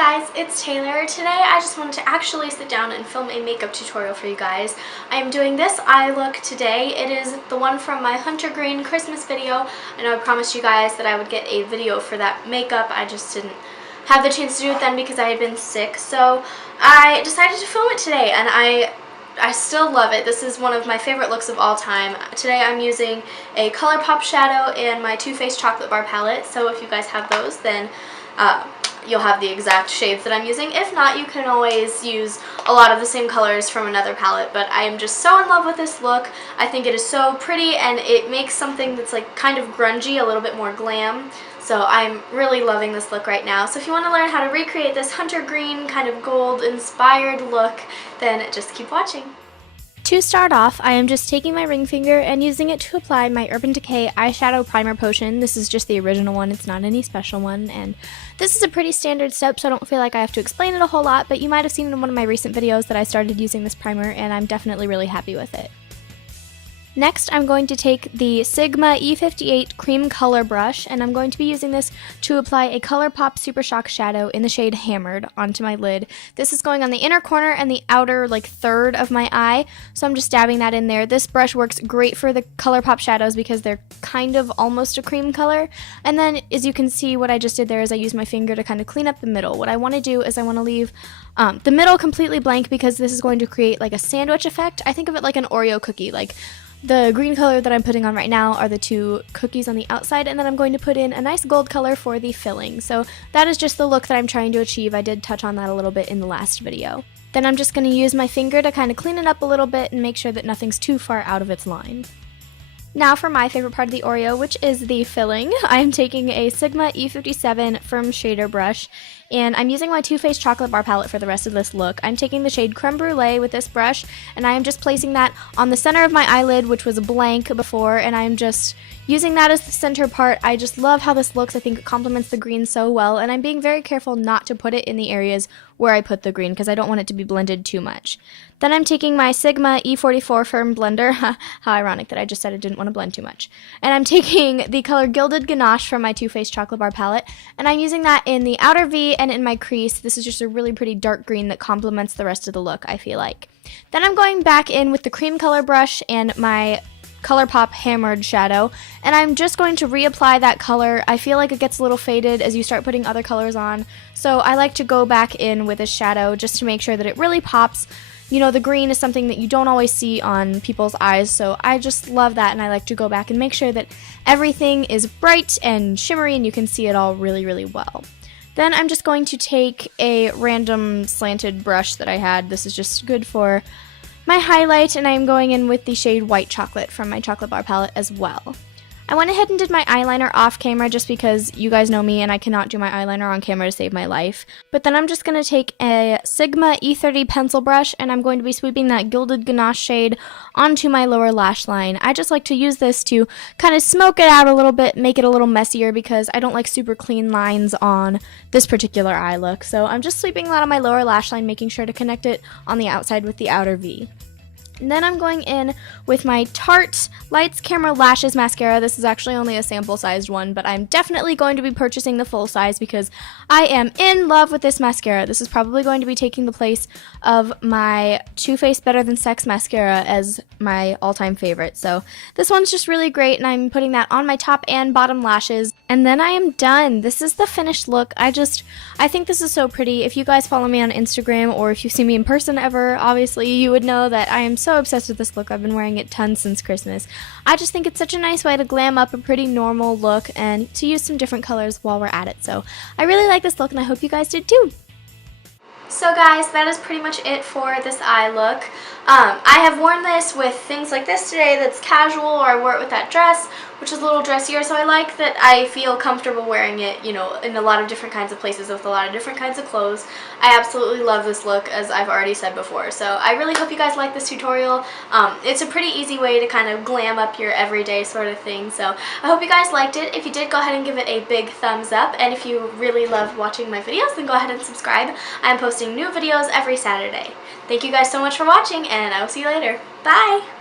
guys, it's Taylor. Today I just wanted to actually sit down and film a makeup tutorial for you guys. I am doing this eye look today. It is the one from my Hunter Green Christmas video. I know I promised you guys that I would get a video for that makeup. I just didn't have the chance to do it then because I had been sick. So I decided to film it today and I still love it. This is one of my favorite looks of all time. Today I'm using a ColourPop shadow and my Too Faced chocolate bar palette. So if you guys have those, then you'll have the exact shades that I'm using. If not, you can always use a lot of the same colors from another palette, but I am just so in love with this look. I think it is so pretty and it makes something that's like kind of grungy a little bit more glam. So I'm really loving this look right now. So if you want to learn how to recreate this Hunter Green kind of gold inspired look, then just keep watching. To start off, I am just taking my ring finger and using it to apply my Urban Decay eyeshadow primer potion. This is just the original one, it's not any special one, and this is a pretty standard step, so I don't feel like I have to explain it a whole lot, but you might have seen in one of my recent videos that I started using this primer, and I'm definitely really happy with it. Next, I'm going to take the Sigma E58 Cream Color Brush, and I'm going to be using this to apply a ColourPop Super Shock shadow in the shade Hammered onto my lid. This is going on the inner corner and the outer third of my eye, so I'm just dabbing that in there. This brush works great for the ColourPop shadows because they're kind of almost a cream color. And then, as you can see, what I just did there is I used my finger to kind of clean up the middle. What I want to do is I want to leave the middle completely blank because this is going to create like a sandwich effect. I think of it like an Oreo cookie, the green color that I'm putting on right now are the two cookies on the outside, and then I'm going to put in a nice gold color for the filling. So that is just the look that I'm trying to achieve. I did touch on that a little bit in the last video. Then I'm just going to use my finger to kind of clean it up a little bit and make sure that nothing's too far out of its line. Now for my favorite part of the Oreo, which is the filling. I'm taking a Sigma E57 Firm Shader Brush, and I'm using my Too Faced Chocolate Bar Palette for the rest of this look. I'm taking the shade Creme Brulee with this brush, and I am just placing that on the center of my eyelid, which was blank before, and I'm just using that as the center part. I just love how this looks. I think it complements the green so well, and I'm being very careful not to put it in the areas where I put the green because I don't want it to be blended too much. Then I'm taking my Sigma E44 Firm Blender, how ironic that I just said I didn't want to blend too much, and I'm taking the color Gilded Ganache from my Too Faced Chocolate Bar Palette, and I'm using that in the outer V and in my crease. This is just a really pretty dark green that complements the rest of the look, I feel like. Then I'm going back in with the cream color brush and my ColourPop Hammered shadow, and I'm just going to reapply that color. I feel like it gets a little faded as you start putting other colors on, so I like to go back in with a shadow just to make sure that it really pops. You know, the green is something that you don't always see on people's eyes, so I just love that, and I like to go back and make sure that everything is bright and shimmery and you can see it all really, really well. Then I'm just going to take a random slanted brush that I had. This is just good for my highlight, and I'm going in with the shade White Chocolate from my Chocolate Bar Palette as well. I went ahead and did my eyeliner off camera just because you guys know me and I cannot do my eyeliner on camera to save my life. But then I'm just going to take a Sigma E30 pencil brush and I'm going to be sweeping that Gilded Ganache shade onto my lower lash line. I just like to use this to kind of smoke it out a little bit, make it a little messier because I don't like super clean lines on this particular eye look. So I'm just sweeping that on my lower lash line, making sure to connect it on the outside with the outer V. And then I'm going in with my Tarte Lights Camera Lashes mascara. This is actually only a sample-sized one, but I'm definitely going to be purchasing the full size because I am in love with this mascara. This is probably going to be taking the place of my Too Faced Better Than Sex mascara as my all-time favorite. So this one's just really great, and I'm putting that on my top and bottom lashes. And then I am done. This is the finished look. I think this is so pretty. If you guys follow me on Instagram or if you see me in person ever, obviously you would know that I am so obsessed with this look. I've been wearing it tons since Christmas. I just think it's such a nice way to glam up a pretty normal look and to use some different colors while we're at it. So I really like this look and I hope you guys did too. So guys, that is pretty much it for this eye look. I have worn this with things like this today that's casual, or I wore it with that dress, which is a little dressier, so I like that I feel comfortable wearing it, you know, in a lot of different kinds of places with a lot of different kinds of clothes. I absolutely love this look, as I've already said before, so I really hope you guys like this tutorial. It's a pretty easy way to kind of glam up your everyday sort of thing, so I hope you guys liked it. If you did, go ahead and give it a big thumbs up, and if you really love watching my videos, then go ahead and subscribe. I'm posting new videos every Saturday. Thank you guys so much for watching, and I will see you later. Bye!